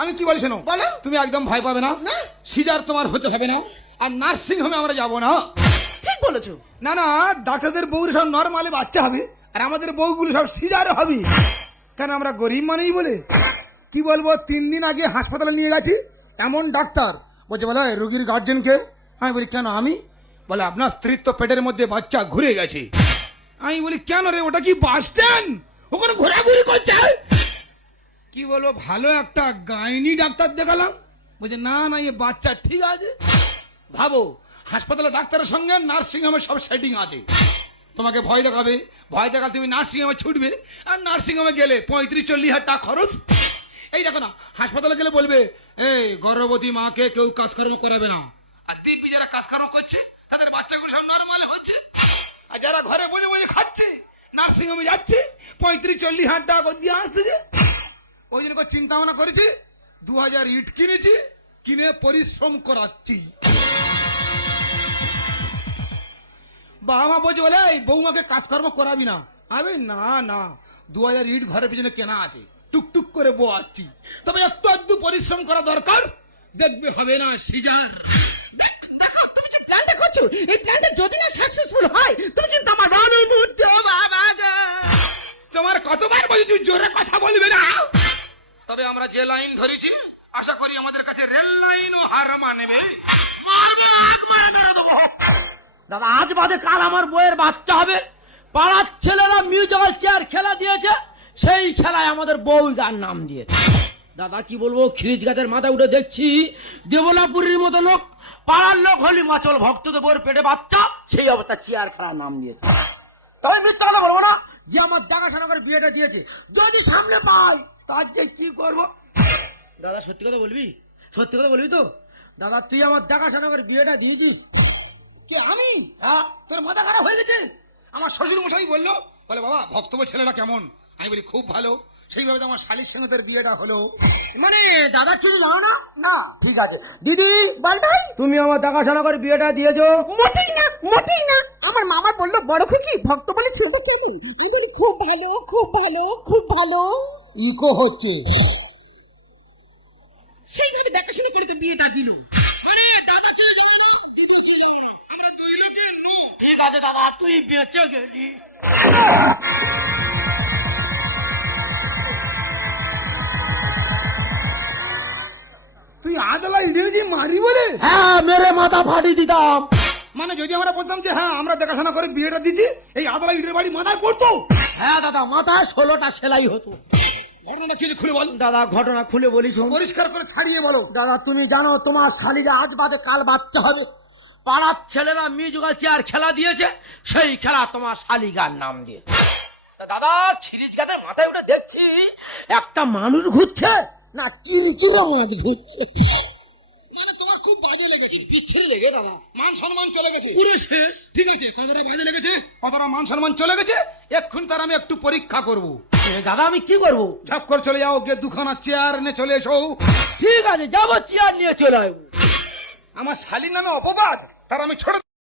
আমি কি বলি শোনো, বলো। তুমি একদম ভয় পাবে না, না। সিজার তোমার হতে হবে না, আর নার্সিং হোমে আমরা যাব না। ঠিক বলেছো। না না, ডাক্তারদের বউর সব নর্মালি বাচ্চা হবে, আর আমাদের বউগুলো সব সিজারে হবে। কেন আমরা গরিব মানুষ বলে? কি বলবো, 3 দিন আগে হাসপাতালে নিয়ে গেছি, এমন ডাক্তার বলছে বলে রোগীর গার্জেনকে। আমি বলি কেন? আমি বলে আপনার স্ত্রীর তো পেটের মধ্যে বাচ্চা ঘুরে গেছে। আমি বলি কেন রে, ওটা কি বাস স্ট্যান্ড? ওখানে ঘোরাঘুরি করছে। কি বলবো, ভালো একটা গাইনি ডাক্তার দেখালাম, বলছে না না এ বাচ্চা ঠিক আছে। ভাবো, হাসপাতালে ডাক্তারের সঙ্গে নার্সিং হোমে সব সেটিং আছে। তোমাকে ভয় দেখাবে, ভয় দেখালে তুমি নার্সিং হোমে ছুটবে, আর নার্সিং হোমে গেলে 35-40 হাজার টাকা খরচ। এই দেখো না, হাসপাতালে গেলে বলবে এই গর্ভবতী মাকে কেউ কাজকর্ম করাবে না, আর দিব্যি যারা কাজকর্ম করছে তাদের বাচ্চাগুলো সব নর্মাল হচ্ছে, আর যারা ঘরে বসে বসে খাচ্ছে নার্সিং হোমে যাচ্ছে 35-40 হাজার টাকা করে দিয়ে আসতেছে। ওই জন্য চিন্তা ভাবনা করেছি 2000 ইট কিনেছি, কিনে পরিশ্রম করাচ্ছি। বাবা মা বলছে বলে এই বৌমাকে কাজকর্ম করাবি না। আমি না না, 2000 ইট ঘরের পিছনে কেনা আছে, টুকটুক করে বোয়াচ্ছি, তবে একটু আধটু পরিশ্রম করা দরকার, দেখবে হবে না সিজার। দেখো তুমি যে প্ল্যানটা করছো, এই প্ল্যানটা যদি না সাকসেসফুল হয় তুমি কিন্তু আমার বাবা মুহূর্তে বাবা গো। তোমার কতবার বলি তুই জোরে কথা বলবে না? তবে আমরা যে লাইন ধরেছি আশা করি আমাদের কাছে রেল লাইনও হার মানবে। দাদা আজ বাদে কাল আমার বইয়ের বাচ্চা হবে, পাড়ার ছেলেরা মিউজিক্যাল চেয়ার খেলা দিয়েছে, সেই খেলায় আমাদের বউ গান নাম দিয়েছে। দাদা কি বলবো, খিরিজ গাছের মাথায় উঠে দেখছি দেবলাপুরীর মতো লোক, পাড়ার লোক হলি মাচল ভক্তদের বউয়ের পেটে বাচ্চা, সেই অবস্থা চেয়ার খেলার নাম দিয়েছে। তবে মিথ্যা কথা বলবো না, যে আমার দেখাশোনা করে বিয়েটা দিয়েছে, যদি সামনে পাই তার যে কি করবো। দাদা সত্যি কথা বলবি? সত্যি কথা বলবি তো? দাদা তুই আমার দেখাশোনা করে বিয়েটা দিয়েছিস। কি আমি? হ্যাঁ, তোর মাথা খারাপ হয়ে গেছে? আমার শ্বশুর মশাই বললো, বলে বাবা ভক্তব্য ছেলেটা কেমন? আমি বলি খুব ভালো। সেইভাবে তো আমার শালির সঙ্গে তোর বিয়েটা হলো। মানে দাদা কি জানো না? না ঠিক আছে দিদি, বল ভাই, তুমি আমার দেখাশোনা করে বিয়েটা দিয়েছো। মোটেই না, মোটেই না। আমার মামা বললো বড় খুকি ভক্ত বলে ছেলেটা কেমন? আমি বলি খুব ভালো, খুব ভালো, খুব ভালো। ইকো হচ্ছে। সেইভাবে দেখাশোনা করে তো বিয়েটা দিল। ঠিক আছে দাদা, তুই বেঁচে গেলি। তুই আদলা ইংরেজি মারি বলে? হ্যাঁ, মেরে মাথা ফাটি দিতাম। মানে যদি আমরা বলতাম যে হ্যাঁ আমরা দেখাশোনা করে বিয়েটা দিচ্ছি, এই আদলা ইটের বাড়ি মাথায় পড়তো? হ্যাঁ দাদা, মাথায় 16টা সেলাই হতো। ঘটনাটা কি খুলে বল। দাদা ঘটনা খুলে বলি শোন। পরিষ্কার করে ছাড়িয়ে বলো। দাদা তুমি জানো তোমার শালিরা আজ বাদে কাল বাচ্চা হবে, পাড়ার ছেলেরা মিউজিক্যাল চেয়ার খেলা দিয়েছে, সেই খেলা তোমার শালিগার নাম দিয়ে। দাদা খিরিজ গাছের মাথায় উঠে দেখছি একটা মানুষ ঘুরছে না কিরিকিরা মাছ ঘুরছে। মানে তোমার খুব বাজে লেগেছে? পিছিয়ে লেগে দাদা মান সম্মান চলে গেছে পুরো শেষ। ঠিক আছে, কতটা বাজে লেগেছে, কতটা মান সম্মান চলে গেছে, এক্ষুনি তার আমি একটু পরীক্ষা করব। দাদা আমি কি করবো? ঝাপ করে চলে যাও, গিয়ে দুখানা চেয়ার নিয়ে চলে এসো। ঠিক আছে যাবো, চেয়ার নিয়ে চলে আসবো। আমার শালীর নামে অপবাদ, তার আমি ছোট